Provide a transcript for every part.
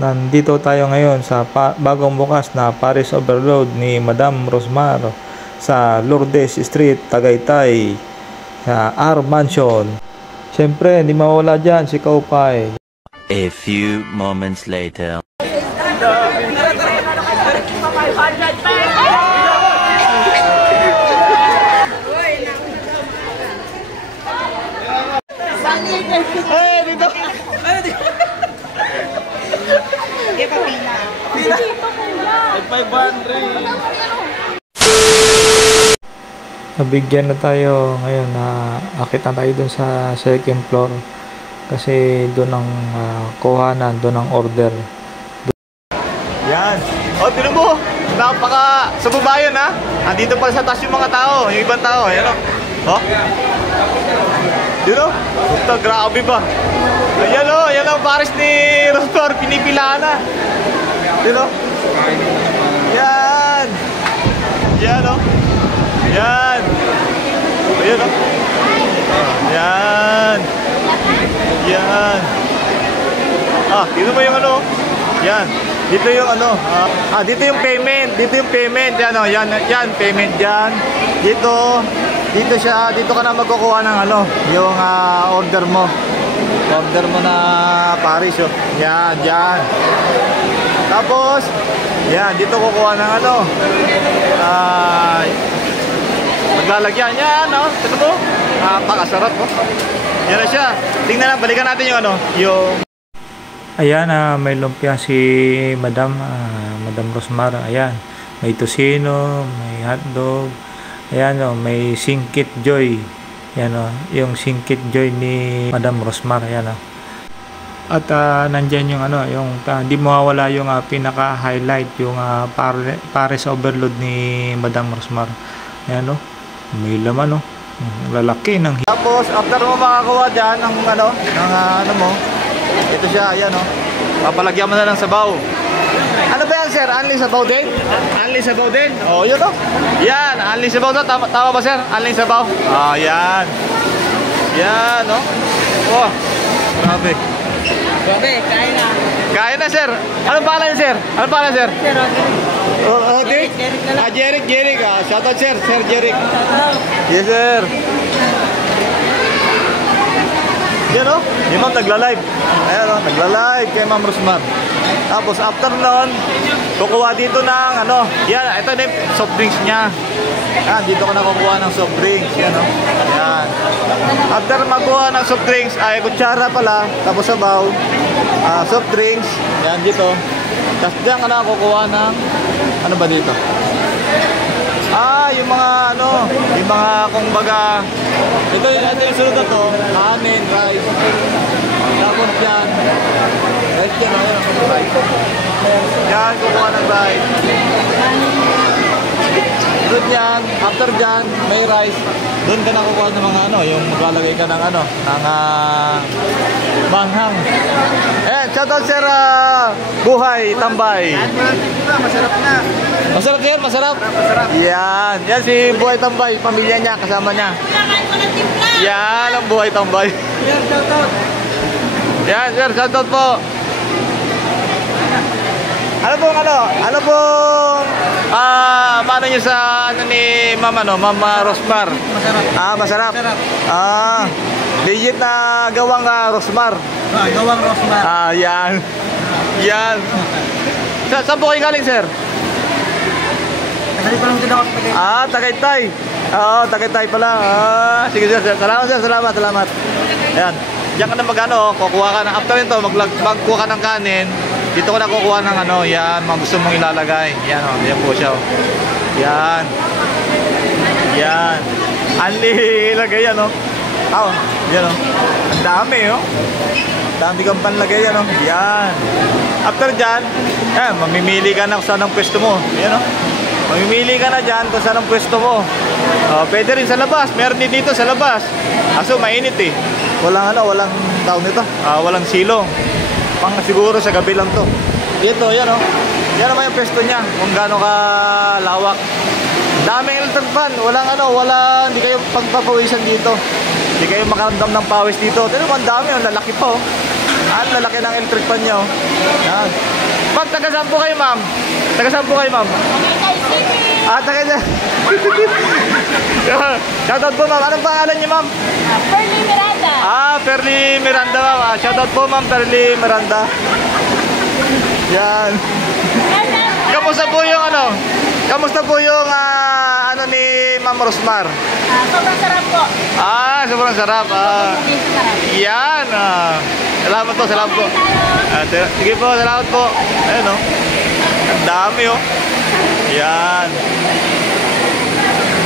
Nandito tayo ngayon sa bagong bukas na Paris Overload ni Madam Rosmar sa Lourdes Street, Tagaytay, sa R Mansion. Siyempre, hindi mawala dyan si Kaupay. A few moments later. Hey, dito! Pila. 500. Nabigyan na tayo ngayon na akit na tayo dun sa second floor kasi doon ang kuhanan, doon ang order. Yan. O, tinan mo. Napaka sa babayan ha. Andito pa sa taas yung mga tao, yung ibang tao. Ayan o. Oh. Yun o. Puta, grabe ba. Ayan o. Ayan o. Paris ni Rosmar. Pinipila na. Yun o. Yan. Yan o. Yan. Ayan o. Yan. Yan. Ah, dito mo yung ano. Yan. Dito yung ano. Dito yung payment. Dito yung payment. Yan o. Yan. Yan. Payment dyan. Dito. Dito siya. Dito ka na magkukuha ng ano. Yung order mo. Order mo na Paris o. Yan. Yan. Tapos. Yan. Dito kukuha ng ano. Maglalagyan. Yan o. Tignan mo. Pakasarap o. Yan na siya. Tingnan lang. Balikan natin yung ano. Yung... Ayan, may lumpia si Madam Rosmar. Ayan, may tosino, may hotdog. Ayan o, may singkit joy. Ayan o, yung singkit joy ni Madam Rosmar. Ayan o. At nandyan yung ano, yung di mawawala yung pinaka-highlight, yung Paris Overload ni Madam Rosmar. Ayan o, may laman o. Lalaki ng... Tapos, after mo makakuha dyan ng ano, ng ano mo, ito siya, ayan o. Papalagyan mo na ng sabaw. Ano ba yan, sir? Only sabaw din? Only sabaw din? Oh, yun o. Yan, only sabaw na. Tama ba, sir? Only sabaw. Yan. Yan, o. Oh, grabe. Grabe, kain na. Kain na, sir. Anong pangalan, sir? Anong pangalan, sir? Sir, Jeric? Jeric na lang. Jeric. Shout out, sir. Sir Jeric. Yes, sir. Yan o, yung ma'am nagla-live. Ayan o, nagla-live kay Ma'am Rosmar. Tapos after nun, kukuha dito ng ano, yan, ito na yung soft drinks niya. Yan, dito ko na kukuha ng soft drinks. Yan o, yan. After magkuha ng soft drinks, ay kutsara pala, tapos sabaw, soft drinks, yan dito. Tapos dyan ka na kukuha ng, ano ba dito? Yung mga ano, yung mga kumbaga, ito yung sunod na to, kanin, rice, tapos yan, rice yan, rice. Yan, kukuha ng rice. Doon yan, after dyan, may rice. Doon ka na kukuha ng mga ano, yung maglalagay ka ng ano, ng manghang. Shoutout sir, Buhay Tambay. Masarap na. Masarap yan, masarap. Yan, yan si Buhay Tambay, pamilya niya, kasama niya. Yan ang Buhay Tambay. Yan, shoutout. Yan sir, shoutout po. Ano pong paano nyo sa ano ni Ma'am Rosmar? Masarap. Masarap. Legit na gawang Rosmar. Gawang Rosmar. Yan. Yan. Saan po kayo galing, sir? Tagay pa lang din ako sa Tagaytay. Tagaytay. Tagaytay pala. Sige sir. Salamat sir. Salamat. Ayan. Diyan ka na magano, kukuha ka na after nito, magkuha ka ng kanin. Dito ko na kukuha ng ano, yan, mga gusto mong ilalagay. Yan o, yan po siya o. Yan. Yan. Anli ilagay yan o. Yan o. Ang dami o. Ang dami kang panlagay yan o. Yan. After dyan, mamimili ka na kung saan ang pwesto mo. Yan o. Mamimili ka na dyan kung saan ang pwesto mo. Pwede rin sa labas. Meron din dito sa labas. Kaso mainit eh. Walang tawag nito. Walang silong. Pang siguro sa gabi lang to. Dito, yan o. Yan naman yung pwesto niya. Kung gaano ka lawak. Daming electric fan. Hindi kayo pagpapawisan dito. Hindi kayo makaramdam ng pawis dito. Tignan mo, ang dami. Ang lalaki pa o. Ang lalaki ng electric fan niya o. Yan. taga saan po kayo, ma'am? Taga saan po kayo, ma'am? Taga dyan. Shoutout po, ma'am. Anong pangalan niyo, ma'am? Perly Miranda. Perly Miranda, ma'am. Shoutout po, ma'am, Perly Miranda. Yan. Kamusta po yung ano? Kamusta po yung ano ni Ma'am Rosmar? Sobrang sarap po. Sobrang sarap. Yan. Salamat po, salamat po. Sige po, salamat po. Ayun, oh. Ang dami, oh. Yan.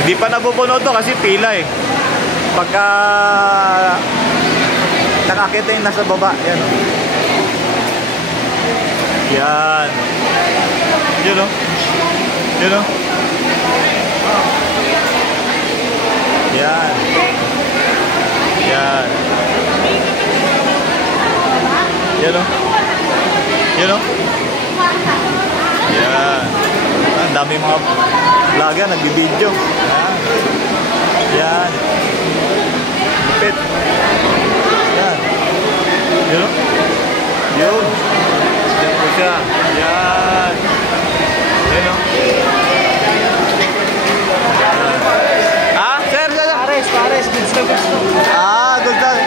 Hindi pa napupuno to kasi pila eh. Pagka nakakita yung nasa baba, yan, oh. Yan. Yun, oh. Yun, oh. Yan. Yan. Yan, oh. Yan, oh. Yan. Ang dami mga vlogger nagbibideo. Yan. Yan. Lupit. Yan. Yun, oh. Yun. Yan po siya. Yan. Yan, oh. Sir, sir. Pares, good stuff. Good stuff.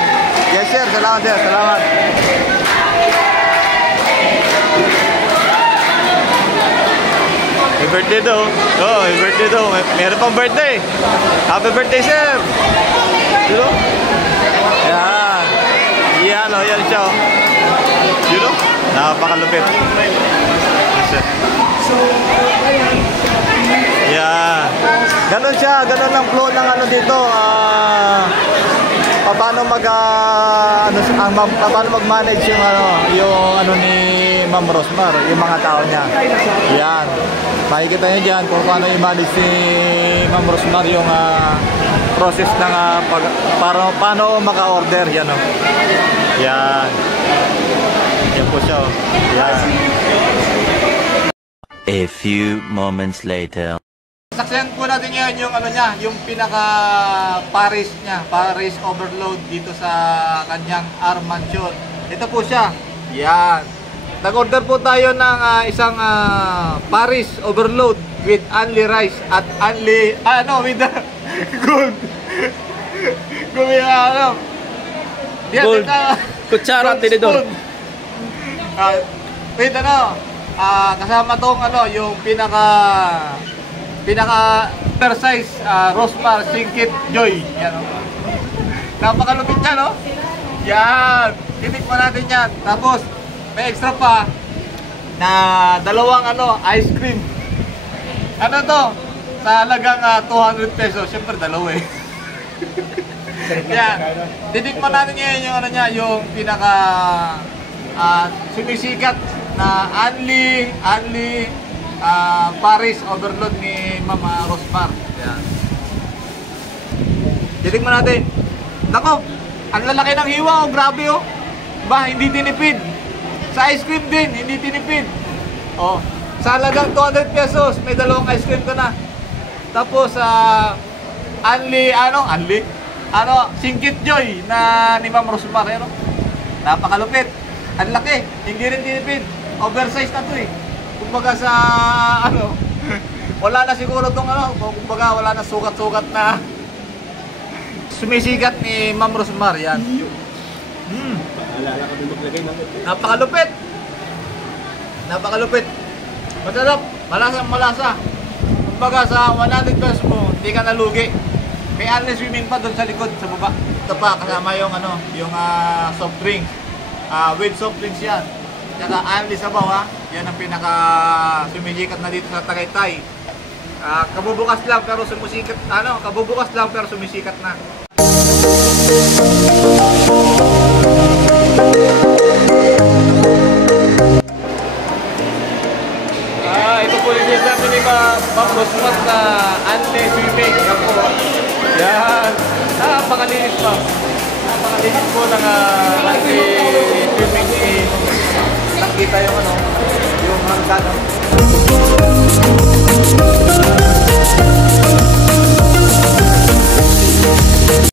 Yes, sir. Salamat, sir. Salamat. May birthday daw. May birthday daw. Meron pang birthday. Happy birthday, sir. Dito? Yan. Yan, oh. Yan siya, oh. Dito? Napakalupit. Yan. Ganon siya. Ganon ang flow ng ano dito. Paano mag-manage yung ni Ma'am Rosmar, yung mga tao niya. Yan. Makikita niyo diyan kung paano i-manage ni Ma'am Rosmar yung process ng paano maka-order, yan, oh. Yan. Yan po siya, oh. Yan. A few moments later. Saksihan po natin ngayon yung ano niya, yung pinaka Paris niya, Paris overload dito sa kanyang R Mansion. Ito po siya. Yan. Nag-order po tayo ng isang Paris overload with only rice at only with the gold. Gold. Kutsara at tinidor. With kasama tong yung pinaka oversize Rosmar Singkit Joy. Yan, oh. Napakalupit yan, no? Yan. Titikman natin yan. Tapos may extra pa na dalawang ice cream. Ano to? Sa halagang 200 pesos. Siyempre dalawa eh. Yan. Titikman natin ngayon yung yung pinaka sumisikat na only Paris overload ni Mama Rosmar. Yan. Titikman natin. Nako, ang lalaki ng hiwa, oh, grabe, oh. Ba, hindi tinipid. Sa ice cream din, hindi tinipid. Oh, sa halagang 200 pesos, may dalawang ice cream ka na. Tapos Singkit Joy na ni Ma'am Rosmar, ano? Napakalupit. Ang laki, hindi rin tinipid. Oversize na 'to eh. Kumbaga sa wala na siguro tong kumbaga wala na sukat-sukat na sumisikat ni Ma'am Rosmar, yan. Napakalupit. Napakalupit. Masarap, malasa. Kumbaga sa 100 pesos mo, hindi ka nalugi. May only swimming pa doon sa likod, sa baba. Ito pa kasama yung yung soft drinks. With soft drinks yan. Saka only sabaw, ha. Yan ang pinaka sumisikat na dito sa Tagaytay. Kabubukas lang pero sumisikat, kabubukas lang pero sumisikat na. Ito po yung sinasabi ni Ma'am Rosmar sa anti-swimming. Yan. Napakalinis pa. Napakalinis po ng anti-swimming ni nakita yung yung hanggan.